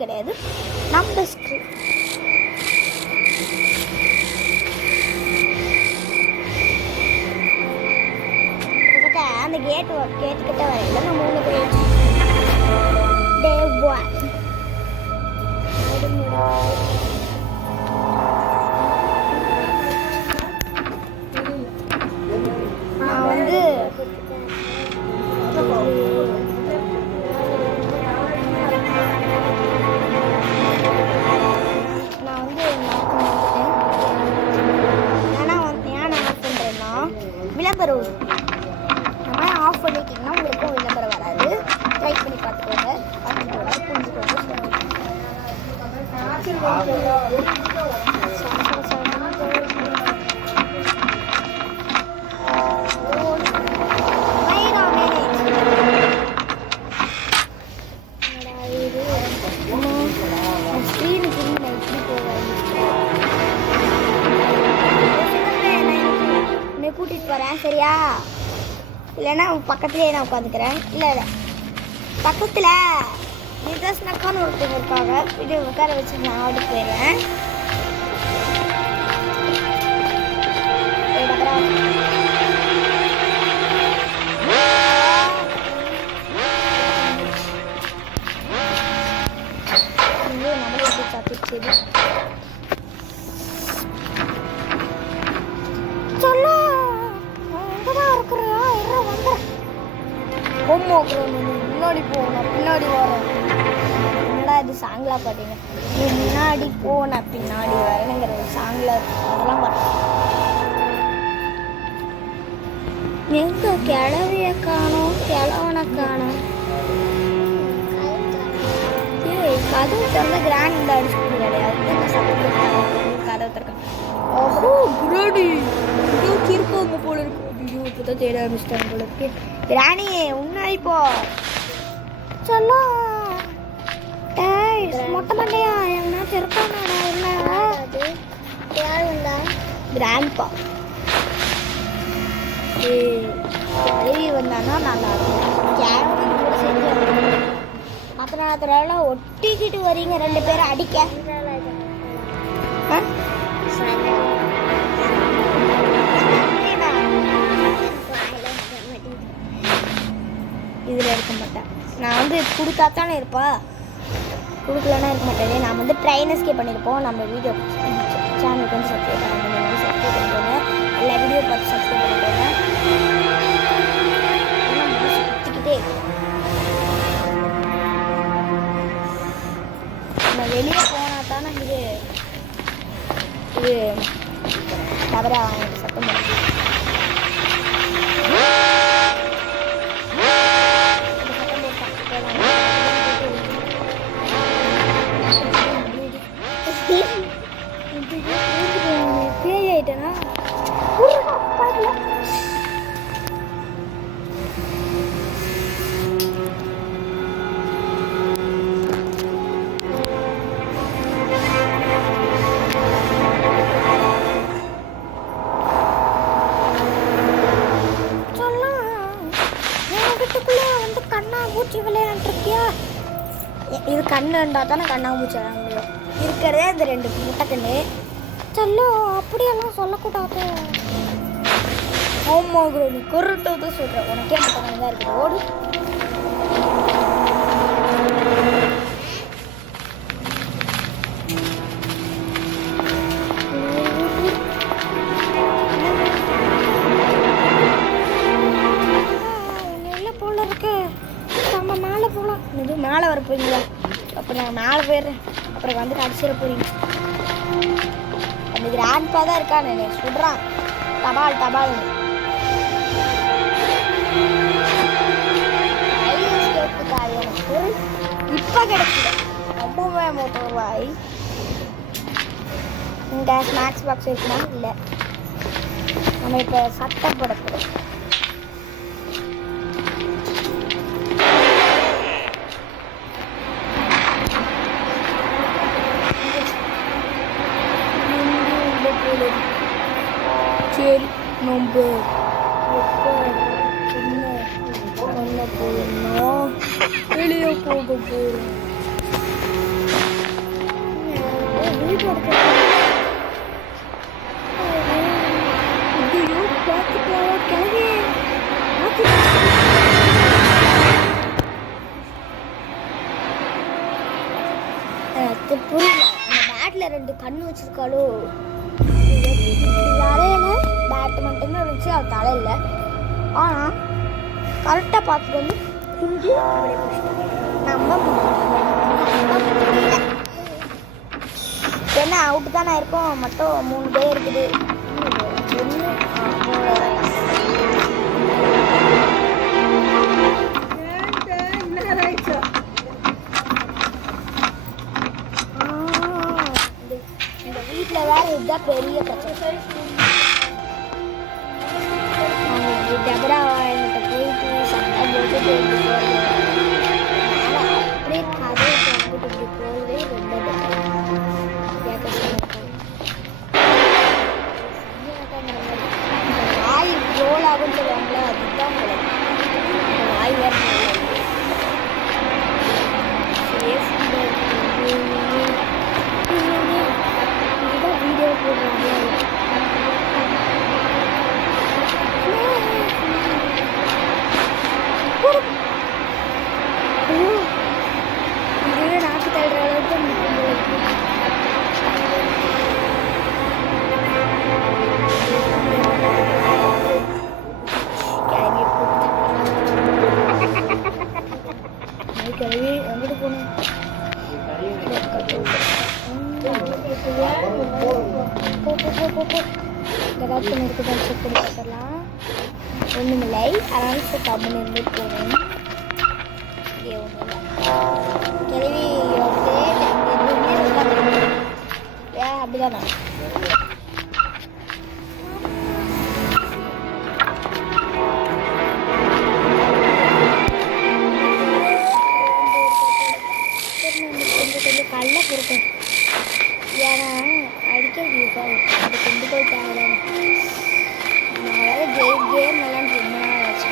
கிடையாது, நம்ம ஸ்க்ரீன். அந்த கேட்டுக்கிட்ட வரையில நம்ம மூணு பேர் டே 1 நான் வந்து விளம்பரம் ஆஃப் பண்ணிட்டீங்கன்னா உங்களுக்கும் விளம்பரம் வராது. ட்ரை பண்ணி பார்த்துக்கோங்க, புரிஞ்சுக்கோங்க. ஸ்க்ரீனுக்கு நான் எப்படி போவேன், கூட்டிகிட்டு போகிறேன் சரியா? இல்லைன்னா பக்கத்துலேயே நான் உட்காந்துக்கிறேன். இல்லை பக்கத்தில் நிதர்சனக்கான ஒருத்தவங்க இருக்காங்க, வீடியோ உட்கார வச்சு நான் ஆர்டர் போயிடுறேன். நம்மளே எப்படி சாப்பிட்டு சொல்லு முன்னாடி போன பின்னாடி வரேன். என்னடா இது சாங்லா பாட்டீங்க, நீ முன்னாடி போன பின்னாடி வரேனுங்கிற ஒரு சாங்ல அதெல்லாம் பாட்டேன். எங்க கிளவிய காணோம், கிளவனை காணோம். கதவு திறந்த கிராண்ட் அடிச்சு கிடையாது, கதவு திறக்க. ஓஹோ குராடி இருக்காங்க போல இருக்கு. ஐயோ இப்போதான் தேட ஆரம்பிச்சிட்டாங்க போல இருக்கு. ராணி முன்னாடி போ சொல்லோ. மொட்டை மண்டையா எங்கன்னா திருப்பானடா இல்லை யாருந்தா கிராண்ட்பா கழுவி வந்தானா நல்லா இருக்கும். கேரளம் கூட சேர்ந்து மற்ற நேரத்துலலாம் ஒட்டிக்கிட்டு வரீங்க ரெண்டு பேரும் அடிக்க. இதில் இருக்க மாட்டேன் நான் வந்து கொடுத்தாத்தானே இருப்பா, கொடுக்கலன்னா இருக்க மாட்டேன். நான் வந்து ட்ரெயின் எஸ்கேப் பண்ணியிருப்போம். நம்ம வீடியோ சேனலுக்கு வந்து சப்ஸ்கிரைப் பண்ணிக்கோங்க, எல்லா வீடியோ பார்த்து சப்ஸ்கிரைப் பண்ணிக்கோங்க. சுற்றிக்கிட்டே நம்ம வெளியே போனால் தானே இது தவிர அவங்களுக்கு சத்தம் பண்ணுது. பேய் ஆயிட்டேனா வந்து கண்ணாமூச்சி விளையாண்டுருக்கியா? இது கண்ணுண்டா தானே கண்ணாமூச்சி விளையாட முடியும். இருக்கிறதே இந்த 2 முட்டை கண்ணு. சொல்லோ அப்படியெல்லாம் சொல்லக்கூடாது. ஆமா நீ கொருட்டது சொல்கிறேன், உனக்கே முட்டை கண்ணு தான் இருக்குது. ஓடு இது மேலே வர போறீங்களா? அப்போ நான் மேலே போயிடுறேன், அப்புறம் வந்து அடிச்சிட போறீங்க. அந்த கிராண்ட்பா தான் இருக்கான்னு என்னை சுடுறான். தபால் தபால் எனக்கு இப்போ கிடைக்கல. ரொம்ப ரூபாய். இந்த ஸ்நாக்ஸ் பாக்ஸ் இருக்குன்னா இல்லை. நம்ம இப்போ சட்டை போட போகிறோம். சரி நம்ம பண்ண போகணும், வெளியே போக போகிறோம். வீடு புரியல. அந்த பேட்ல 2 கண்ணு வச்சிருக்காளோ. வரையில பேட் மட்டும்தான் இருந்துச்சு, அது தலை இல்லை. ஆனால் கரெக்டாக பார்த்துட்டு வந்து குஞ்சு நம்ம என்ன அவுட்டு தானே இருக்கும். மட்டும் 3 பேர் இருக்குது. இந்த வீட்டில் வேற இதுதான் பெரிய பிரச்சனை. டபரா என்கிட்ட போயிட்டு சட்டம் போட்டு போயிட்டு போகிறது, அப்படியே கதையை போட்டு இப்படி போகிறதே ரொம்ப வாய் ரோல் ஆகுன்னு சொல்லுவாங்களே, அதுதான் வாய் வேற இதுதான் வீடியோ போடுறாங்க. இது நாக்கு தள்ளுற அளவுக்கு கிளவி எங்கிட்டு போகணும். ஏதாச்சும் இருக்குதான் செக் பண்ணி பார்த்துடலாம். ஒன்றுமில்லை, அதனால கம்மன் இருந்து போகணும். இங்கே ஒன்றும் இல்லை. கிளவி எதுவுமே இருக்காது. அப்படிதானே கொஞ்சம் கல்ல கொடுக்கும். ஏன்னா அடிக்கிறது யூஸ் ஆகும். அது கொண்டு போய் தேவையான கேம் எல்லாம் ரொம்ப நாள் ஆச்சு.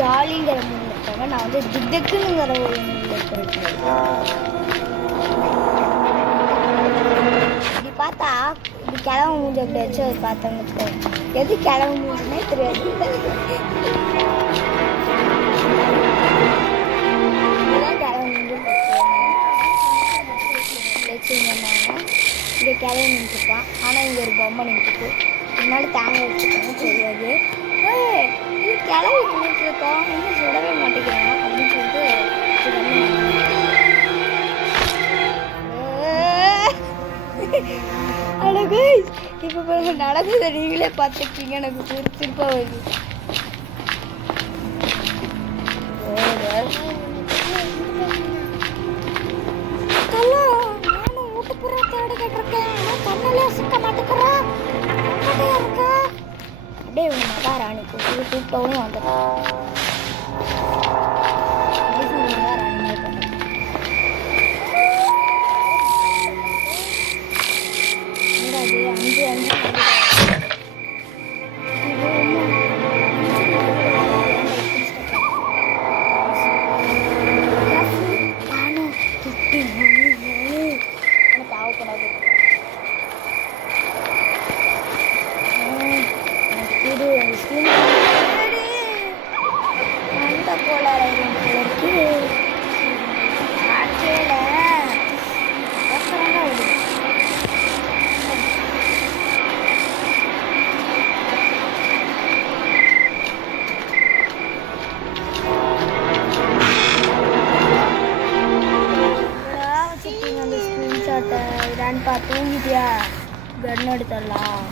ஜாலிங்கிற மூணு இருக்காங்க. நான் வந்து திக்குங்கிற ஒரு மூணு இருக்கிறேன். இப்படி பார்த்தா இப்படி கிளம்ப மூஞ்சி அப்படி வச்சு அது பார்த்தோம்னு எது கிளம்ப மூஞ்சுன்னே தெரியாது. இதுதான் கிளம்ப மூஞ்சி வச்சுருந்தாங்க. இங்கே கிளம்பி நின்றுப்பான். ஆனால் இங்கே ஒரு பொம்மை நின்றுட்டு முன்னாடி தேங்காய் வச்சுருக்காங்க தெரியாது. இது கிளம்பி நின்றுட்டு இருக்கோம், இன்னும் சுடவே மாட்டேங்கிறான் அப்படின்னு சொல்லிட்டு அழகு. இப்போ நடக்குது, நீங்களே பார்த்துருக்கீங்க. எனக்கு திருப்பா வருது. நானும் வீட்டுப்புற தேடி கேட்டிருக்கேன், ஆனால் கண்ணலே சிக்க மாட்டேங்கிறேன். இருக்கா அப்படியே இவங்க மகாராணி கூப்பிட்டவும் வந்துடும். ராணி கிராண்ட்பா தூங்கிட்டியா? கன் எடுத்துடலாம்.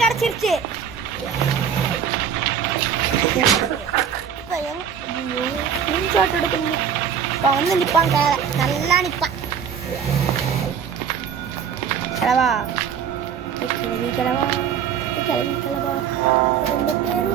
கிடைச்சிருச்சு. ஸ்கிரீன்ஷாட் எடுக்கணும். இப்போ வந்து நிற்பாங்க, நல்லா நிற்பான். கிளவா கிளவி கிளவா கிளவி கிளவா ரெண்டு பேரும்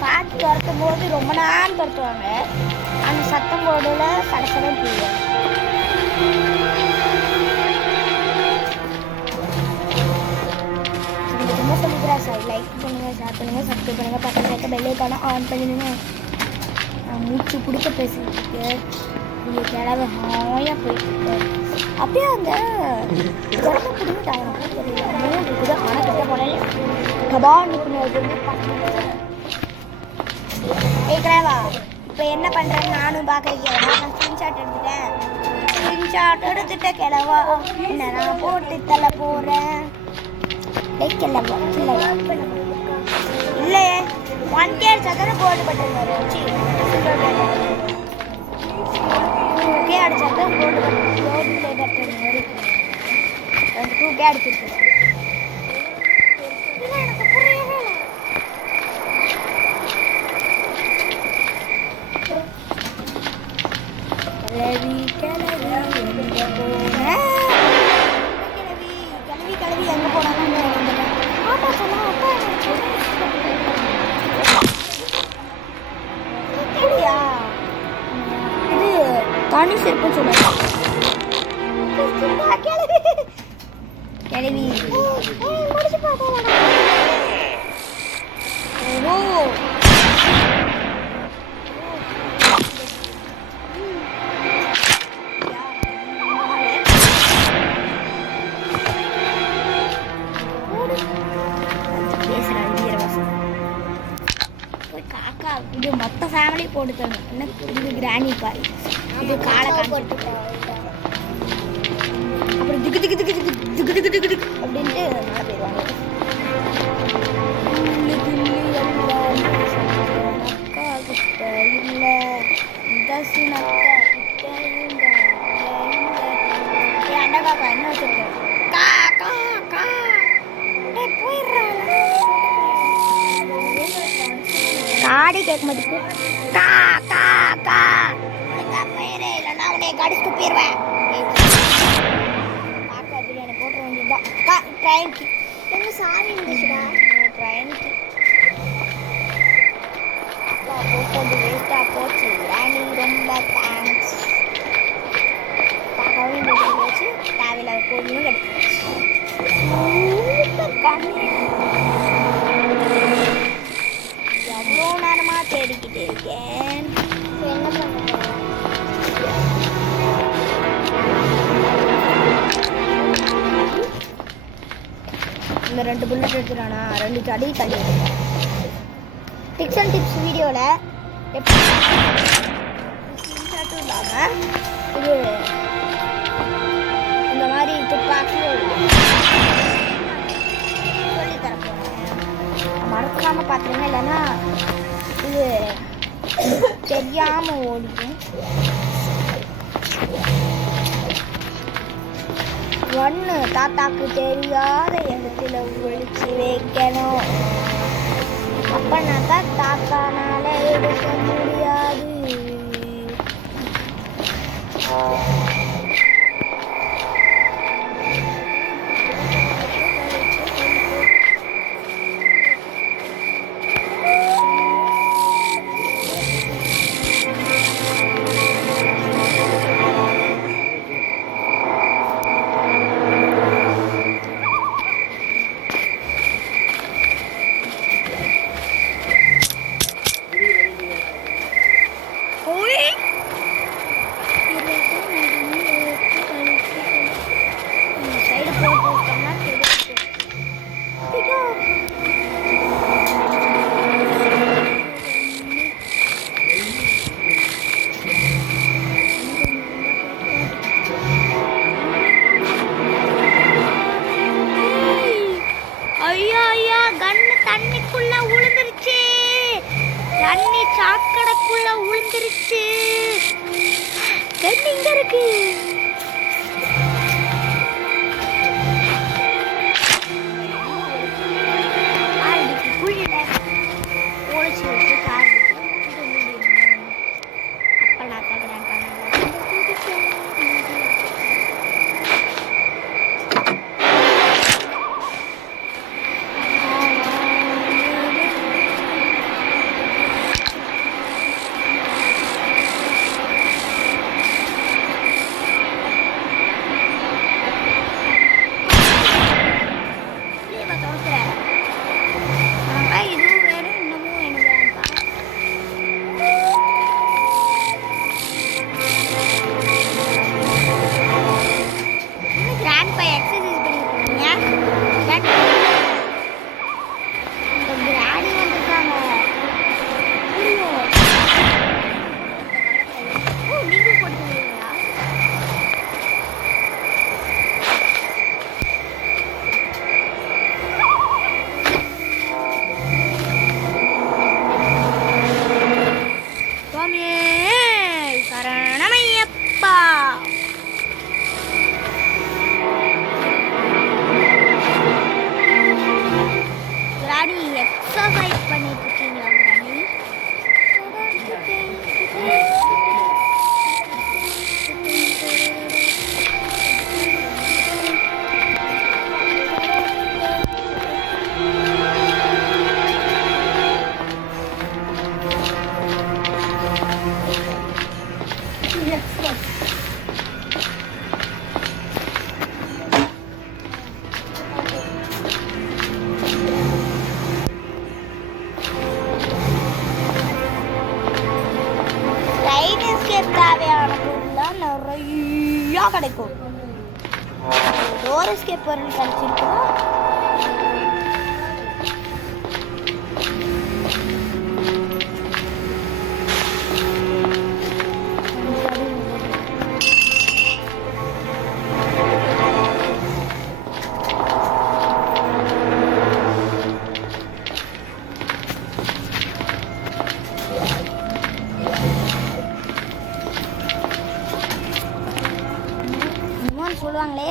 பாட்டு துரத்தும் போது ரொம்ப நேரம் துரத்துவாங்க. அந்த சத்தம் போடல சடசடம் போயிடும். ரொம்ப சொல்லிக்கிறா சார். லைக் பண்ணுங்க, ஷேர் பண்ணுங்க, சப்ஸ்கிரைப் பண்ணுங்க, பக்கத்தில் இருக்க பெல் ஐகானை ஆன் பண்ணிடுங்க. நான் மூச்சு பிடிக்க பேசிட்டு நீங்கள் கிளவு ஹாயாக போயிட்டு அப்படியே அந்த குழந்தை பிடிக்கிட்டாங்க தெரியல. மூணு இருக்குது, ஆனால் கிட்ட போனேன் கபான்னு கேட்குறேவா. இப்போ என்ன பண்ணுறேன்னு நானும் பார்க்குறேன். நான் ஸ்க்ரீன்ஷாட் எடுத்துட்டேன். ஸ்க்ரீன்ஷாட் எடுத்துட்ட கிளவா. என்ன நான் போட்டு தள்ள போகிறேன். கிளவா கிளவா இல்லையே 1K அடிச்சாதானே கோல்டு பட்டன் வரும். ஓகே அடிச்சாதான் கோல்டு பட்டன் வரும். 2K அடிச்சிருக்கு. எனக்கு புரியவே இல்லை. கிளவி கிளவி எங்கே போன கிளவி கிளவி கிளவி எங்கே போனாலும் ஆட்டா சொன்னா அப்பா அப்படியா? இது தனி செருப்புன்னு சொன்னாங்க. கிளவி முடிச்சு பார்த்தேன். காக்கா இது மொத்த ஃபேமிலி போட்டு தரணும். என்ன இது கிராணி பாய், இது காலை போட்டு அப்புறம் திக்கு திக்கு திக்கு திக்கு திக்கு திக்கு திக்கு திக்கு அப்படின்ட்டு மேலே போயிடுவாங்க. அக்கா கிட்ட இல்லை தசுனக்கா கிட்ட இல்லை. அண்டா காக்கா என்ன வச்சிருக்கேன்? காக்கா கா போயிடுறாங்க. காடி கேட்க மாட்டேங்குது. கா கா கா போயிரு, இல்லைன்னா உன்னை கடிச்சுட்டு போயிடுவேன். காக்கா பிரியாணி போட்டு வேண்டியதுதான். ட்ரெயினுக்கு எங்க சாமி இருந்துச்சுடா. ட்ரெயினுக்கு போட்டு வேஸ்ட்டாக போச்சு. ராணி ரொம்ப தேங்க்ஸ். காக்காவும் வச்சு தேவையில்லாத பொருளும் கிடைச்சிருச்சு. எவ்வளோ நேரமாக தேடிக்கிட்டு இருக்கேன். என்ன பண்ணுறேன்? இந்த 2 புல்லட் எடுத்துட்டானா 2 சடி தள்ளி எடுத்தேன். டிப்ஸ் அண்ட் டிப்ஸ் வீடியோவில் எப்படி ஸ்க்ரீன்ஷாட்டும் இல்லாமல் இது இந்த மாதிரி துப்பாக்கியும் சொல்லி தரப்போகிறேன். மறக்காமல் பார்த்துருங்க, இல்லைன்னா இது தெரியாமல் ஓடிக்கும். கண்ணு தாத்தாக்கு தெரியாத இடத்துல ஒழிச்சு வைக்கணும். அப்பனா தான் தாத்தானால எடுக்க முடியாது. தண்ணிக்குள்ள உளுந்துருச்சு. தண்ணி சாக்கடைக்குள்ள உளுந்துருச்சு. தண்ணி இங்க இருக்கு. தேவையான பொருள்லாம் நிறையா கிடைக்கும். டோர் எஸ்கேப் பொருள் கிடைச்சிருக்கோம். சொல்லுவாங்களே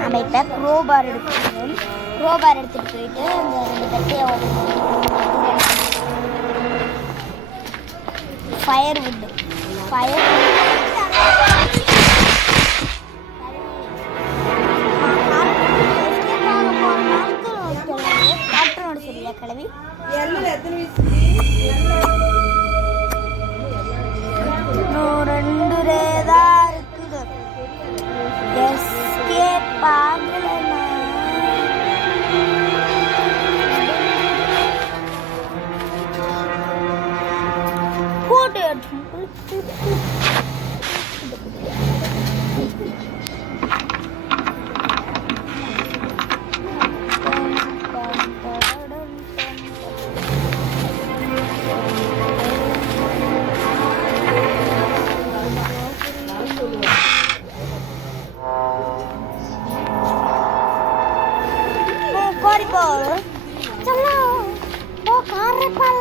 நம்ம இப்போ க்ரோபார் எடுத்துக்கணும். க்ரோபார் எடுத்துகிட்டு போயிட்டு அந்த 2 பெட்டையை ஃபயர் வுட்டு சரியா கிளவி இன்னும் 2 ரேதான் இருக்குது. எஸ்கேப் ஆகலனா போட்டு चलो वो कार पल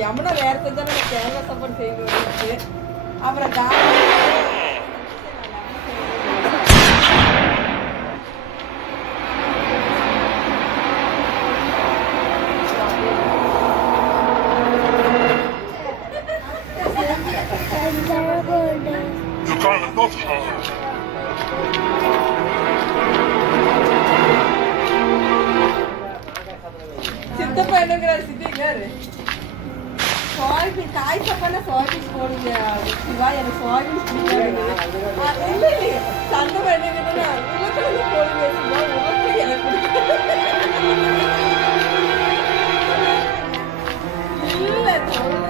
யமுனா வேற செஞ்சா தேங்காய் சாப்பாடு செய்வது. அப்புறம் சித்தப்பா என்னங்கிறாரு சித்திங்காரு சோயாபீன் காய் சாப்பாடுனா சோயாபீன்ஸ் போடுங்க சிவா எனக்கு சோயாபீன்ஸ் பிடிக்காது. இல்லை சண்டை என்னங்கன்னா உருளைக்கிழங்கு போடுங்க சிவா உருளைக்கிழங்கு எனக்கு இல்லை சொல்லுங்க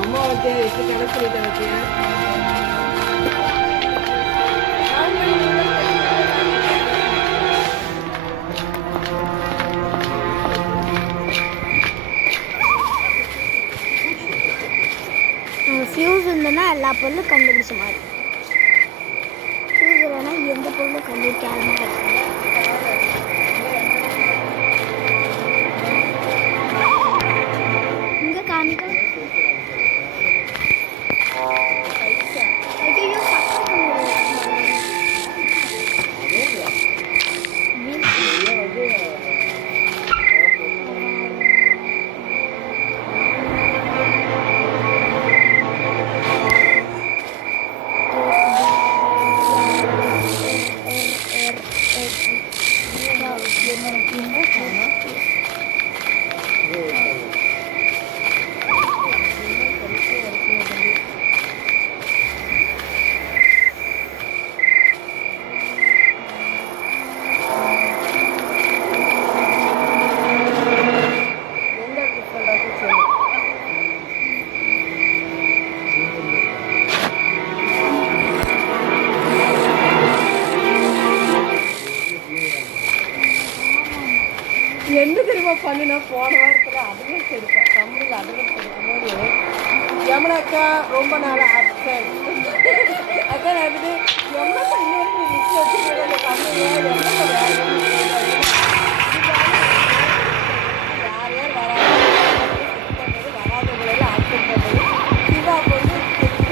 அம்மா வந்து இப்படி கணக்கு சொல்லிட்டு வச்சியா ஃபியூஸ் இருந்ததுன்னா எல்லா பொருளும் கண்டுபிடிச்ச மாதிரி, ஃபியூஸ் இல்லைன்னா எந்த பொருளும் கண்டுபிடிக்காத மாதிரி. இங்கே காமிக்க ஐயோ என்ன தெரியுமா பண்ணுனா, போன வாரத்தில் அட்ரஸ் எடுப்பேன், தமிழில் அட்ரஸ் எடுக்கும்போது யமுனாக்கா ரொம்ப நாள் ஆப்சன்ட் அக்கா வந்துட்டு யமுனாக்கா இன்னொரு லிஸ்ட் வச்சுருக்கேன் தமிழ் யமுனாக்கா யார் யார் வராதவங்களெல்லாம் ஆப்சன்ட் பண்ணது. சிவா வந்து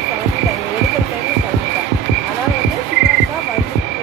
கிளம்பிட்டாங்க, எடுக்கிற டைம் கிளம்பிட்டான். அதனால் வந்து சிவாக்கா வந்து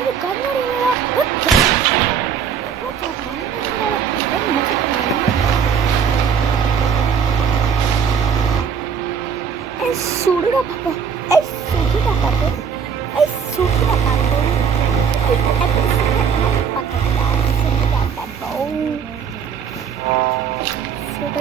இது கண்ணாடியா? சுடுடா பாப்பா, சுடுடா பாப்பா, சுடுடா பாப்பா, சுட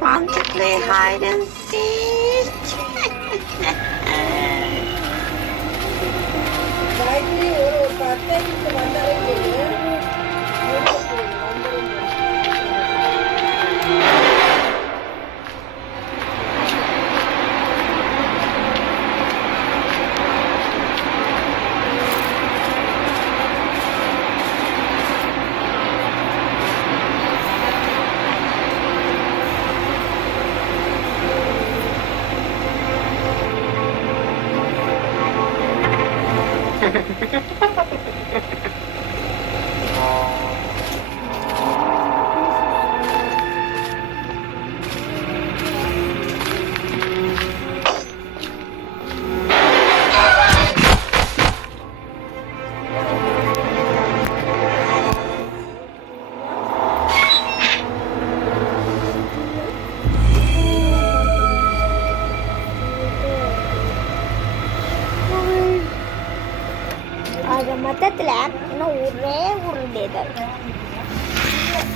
Want to play hide and seek? Gayatri ஒரு 10 நிமிஷம் வந்தாலே போதும். அது மொத்தத்தில் இன்னும் ஒரே ஒரு டே தான் இருக்கு.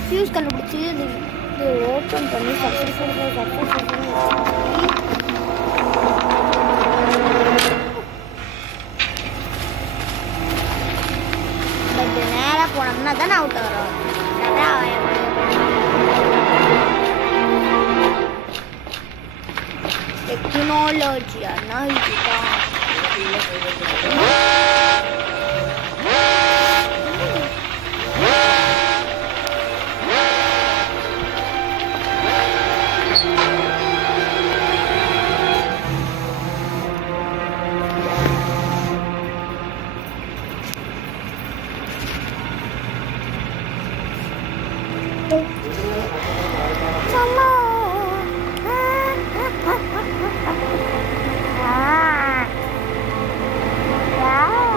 ஃபியூஸ் கண்டுபிடிச்சி இது ஓப்பன் பண்ணி பட் நேராக போனோம்னா தானே அவுட் வரும். டெக்னாலஜியானா இதுதான். Wow.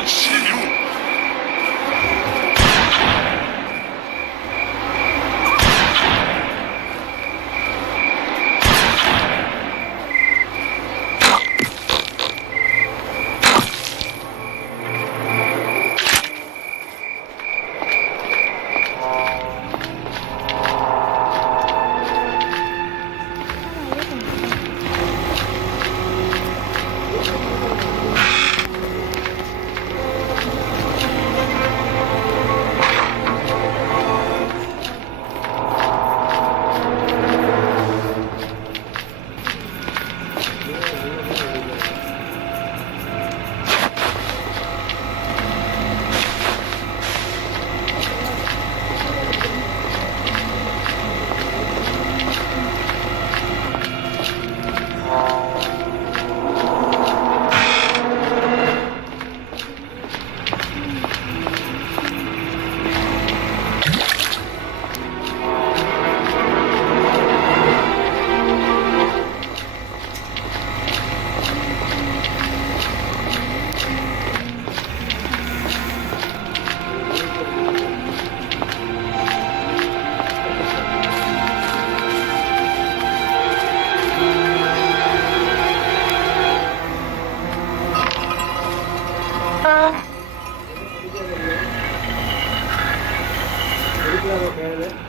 I see you.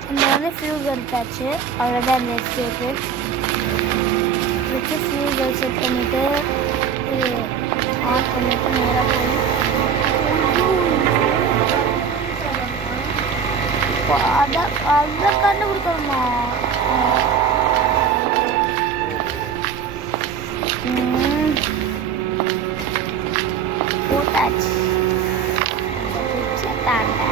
இந்த வந்து ஃபியூஸ் எடுத்தாச்சு, அவ்வளோதான் இந்த எஸ்கேப்பு. வச்சு ஃபியூஸை செட் பண்ணிவிட்டு ஆன் பண்ணிவிட்டு நேராக போய் அதை கண்டுபிடிக்கணுமா? போட்டாச்சு தாண்டா.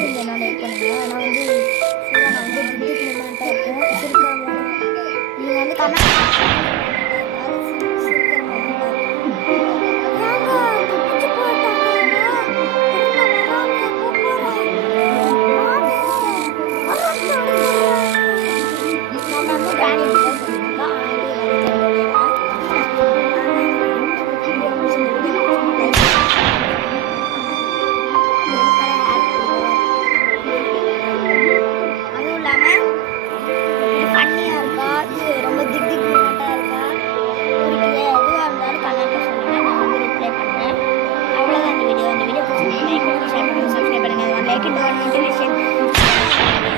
முடிச்சு இந்த நான் லைக் பண்ணுங்கள். நான் வந்து